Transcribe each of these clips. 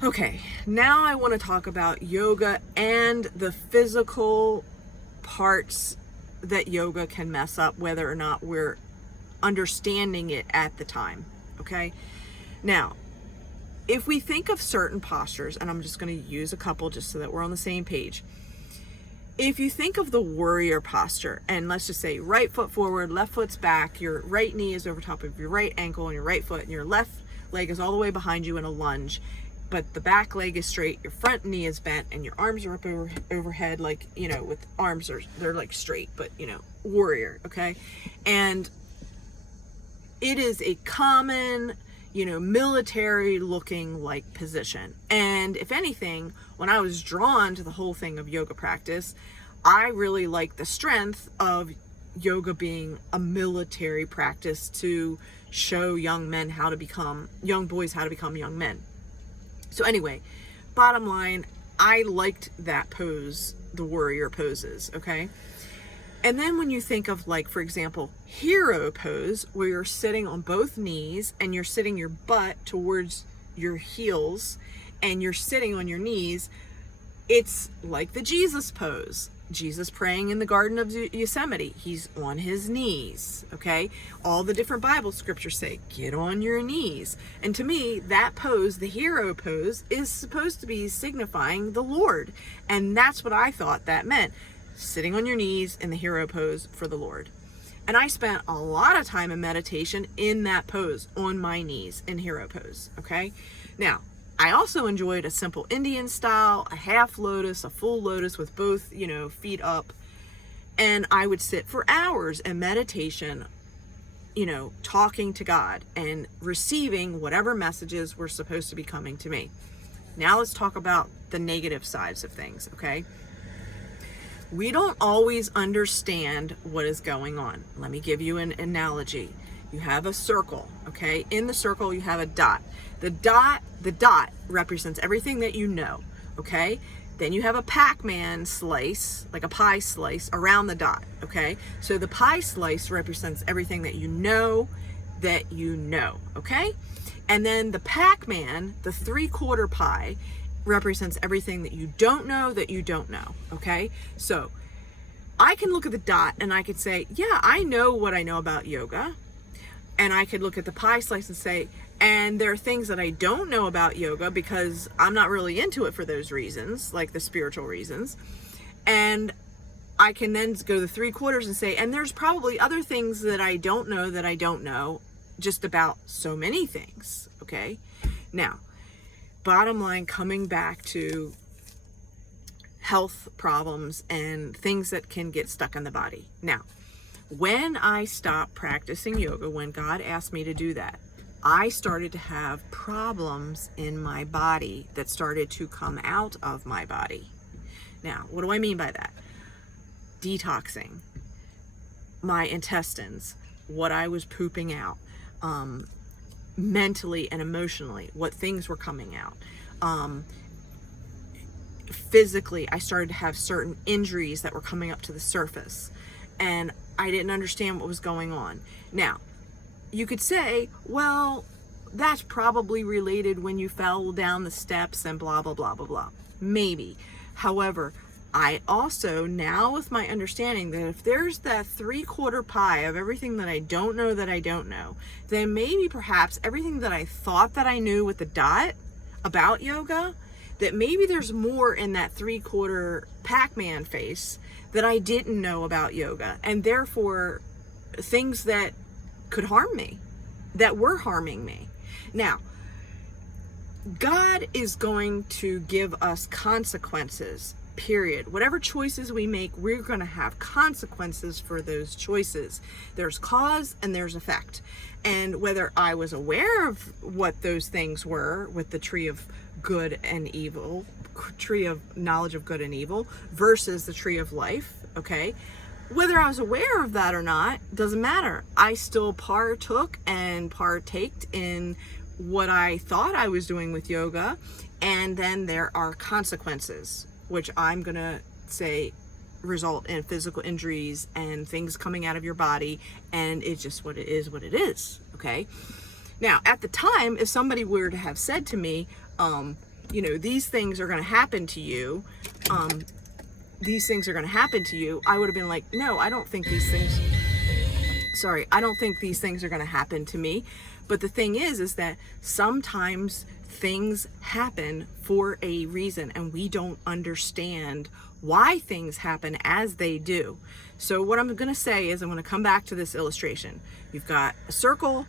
Okay, now I want to talk about yoga and the physical parts that yoga can mess up, whether or not we're understanding it at the time. Okay, now if we think of certain postures, and I'm just going to use a couple just so that we're on the same page. If you think of the warrior posture, and let's just say right foot forward, left foot's back, your right knee is over top of your right ankle and your right foot, and your left leg is all the way behind you in a lunge, but the back leg is straight, your front knee is bent, and your arms are up overhead, like, with arms, they're like straight, but, warrior, okay? And it is a common, military looking like position. And if anything, when I was drawn to the whole thing of yoga practice, I really like the strength of yoga being a military practice to show young boys how to become young men. So anyway, bottom line, I liked that pose, the warrior poses, okay? And then when you think of, like, for example, hero pose, where you're sitting on both knees and you're sitting your butt towards your heels and you're sitting on your knees, it's like the Jesus pose. Jesus praying in the Garden of Yosemite, he's on his knees, okay? All the different Bible scriptures say, get on your knees. And to me, that pose, the hero pose, is supposed to be signifying the Lord. And that's what I thought that meant. Sitting on your knees in the hero pose for the Lord. And I spent a lot of time in meditation in that pose, on my knees in hero pose, okay? Now, I also enjoyed a simple Indian style, a half lotus, a full lotus with both, feet up. And I would sit for hours in meditation, talking to God and receiving whatever messages were supposed to be coming to me. Now let's talk about the negative sides of things, okay? We don't always understand what is going on. Let me give you an analogy. You have a circle, okay? In the circle, you have a dot. The dot represents everything that you know, okay? Then you have a Pac-Man slice, like a pie slice, around the dot, okay? So the pie slice represents everything that you know, okay? And then the Pac-Man, the 3/4 pie, represents everything that you don't know, okay? So I can look at the dot and I could say, yeah, I know what I know about yoga. And I could look at the pie slice and say, and there are things that I don't know about yoga because I'm not really into it for those reasons, like the spiritual reasons. And I can then go to the 3/4 and say, and there's probably other things that I don't know just about so many things, okay? Now, bottom line, coming back to health problems and things that can get stuck in the body. Now, when I stopped practicing yoga, when God asked me to do that, I started to have problems in my body that started to come out of my body. Now, what do I mean by that? Detoxing, my intestines, what I was pooping out, mentally and emotionally, what things were coming out. Physically, I started to have certain injuries that were coming up to the surface, and I didn't understand what was going on. Now, you could say, well, that's probably related when you fell down the steps and blah, blah, blah, blah, blah. Maybe. However, I also, now with my understanding that if there's that 3/4 pie of everything that I don't know, then maybe perhaps everything that I thought that I knew with the dot about yoga, that maybe there's more in that 3/4 Pac-Man face that I didn't know about yoga, and therefore things that could harm me, that were harming me. Now, God is going to give us consequences, period. Whatever choices we make, we're going to have consequences for those choices. There's cause and there's effect. And whether I was aware of what those things were with the tree of good and evil, tree of knowledge of good and evil versus the tree of life, okay? Whether I was aware of that or not, doesn't matter. I still partook and partaked in what I thought I was doing with yoga. And then there are consequences, which I'm going to say result in physical injuries and things coming out of your body. And it's just what it is, okay? Now, at the time, if somebody were to have said to me, you know, these things are going to happen to you. These things are going to happen to you. I would have been like, no, I don't think these things, I don't think these things are going to happen to me. But the thing is that sometimes things happen for a reason, and we don't understand why things happen as they do. So what I'm going to say is I'm going to come back to this illustration. You've got a circle,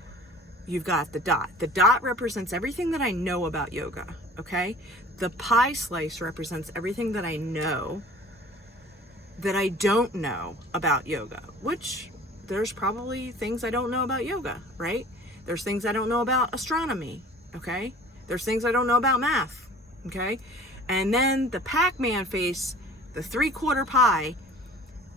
you've got the dot. The dot represents everything that I know about yoga, okay? The pie slice represents everything that I know that I don't know about yoga, which there's probably things I don't know about yoga, right? There's things I don't know about astronomy, okay? There's things I don't know about math, okay? And then the Pac-Man face, the 3/4 pie,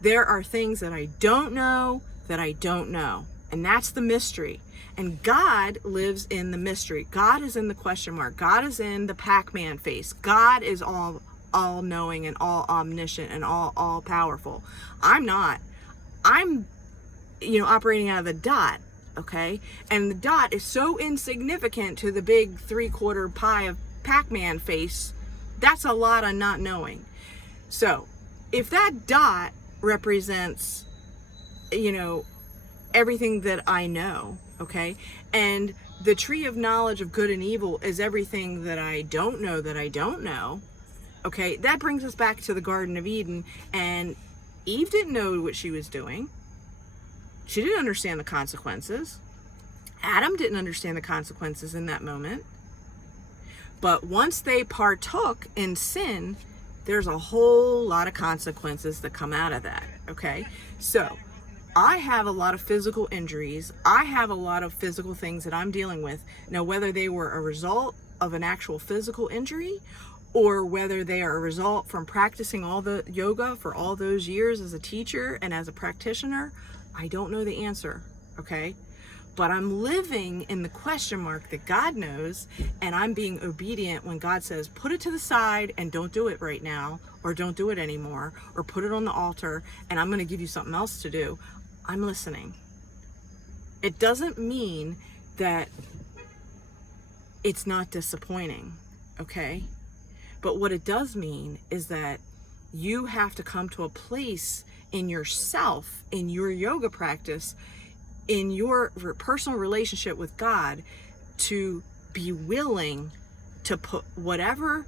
there are things that I don't know that I don't know. And that's the mystery. And God lives in the mystery. God is in the question mark. God is in the Pac-Man face. God is all knowing and all omniscient and all powerful. I'm not. I'm, you know, operating out of the dot, okay? And the dot is so insignificant to the big 3/4 pie of Pac-Man face. That's a lot of not knowing. So if that dot represents, you know, everything that I know, okay, and the tree of knowledge of good and evil is everything that I don't know, okay, that brings us back to the Garden of Eden. And Eve didn't know what she was doing. She didn't understand the consequences. Adam didn't understand the consequences in that moment. But once they partook in sin, there's a whole lot of consequences that come out of that, okay? So I have a lot of physical injuries. I have a lot of physical things that I'm dealing with. Now, whether they were a result of an actual physical injury or whether they are a result from practicing all the yoga for all those years as a teacher and as a practitioner, I don't know the answer, okay? But I'm living in the question mark that God knows, and I'm being obedient when God says, put it to the side and don't do it right now, or don't do it anymore, or put it on the altar, and I'm going to give you something else to do. I'm listening. It doesn't mean that it's not disappointing, okay? But what it does mean is that you have to come to a place in yourself, in your yoga practice, in your personal relationship with God, to be willing to put whatever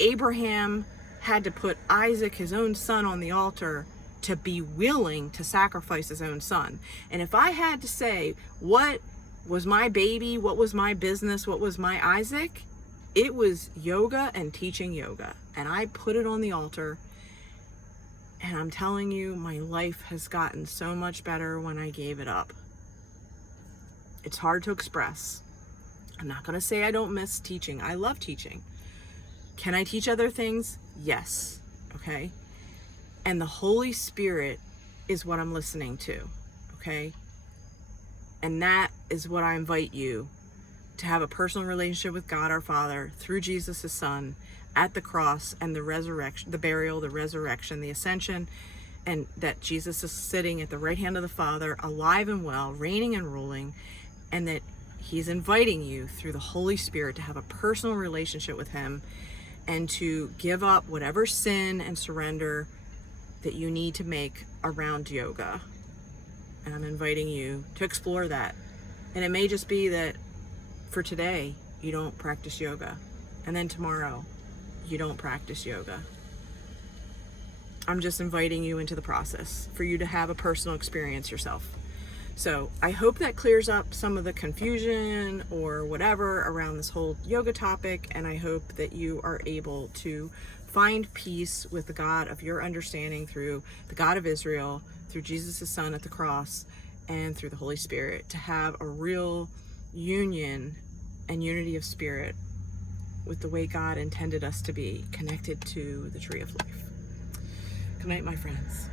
Abraham had to put Isaac, his own son, on the altar, to be willing to sacrifice his own son. And if I had to say, what was my baby, what was my business, what was my Isaac, it was yoga and teaching yoga. And I put it on the altar. And I'm telling you, my life has gotten so much better when I gave it up. It's hard to express. I'm not going to say I don't miss teaching. I love teaching. Can I teach other things? Yes. Okay. And the Holy Spirit is what I'm listening to. Okay. And that is what I invite you to have, a personal relationship with God our Father through Jesus his Son at the cross and the resurrection, the burial, the resurrection, the ascension, and that Jesus is sitting at the right hand of the Father, alive and well, reigning and ruling, and that he's inviting you through the Holy Spirit to have a personal relationship with him and to give up whatever sin and surrender that you need to make around yoga. And I'm inviting you to explore that. And it may just be that for today, you don't practice yoga. And then tomorrow, you don't practice yoga. I'm just inviting you into the process for you to have a personal experience yourself. So I hope that clears up some of the confusion or whatever around this whole yoga topic. And I hope that you are able to find peace with the God of your understanding through the God of Israel, through Jesus' Son at the cross, and through the Holy Spirit, to have a real union and unity of spirit with the way God intended us to be, connected to the tree of life. Good night, my friends.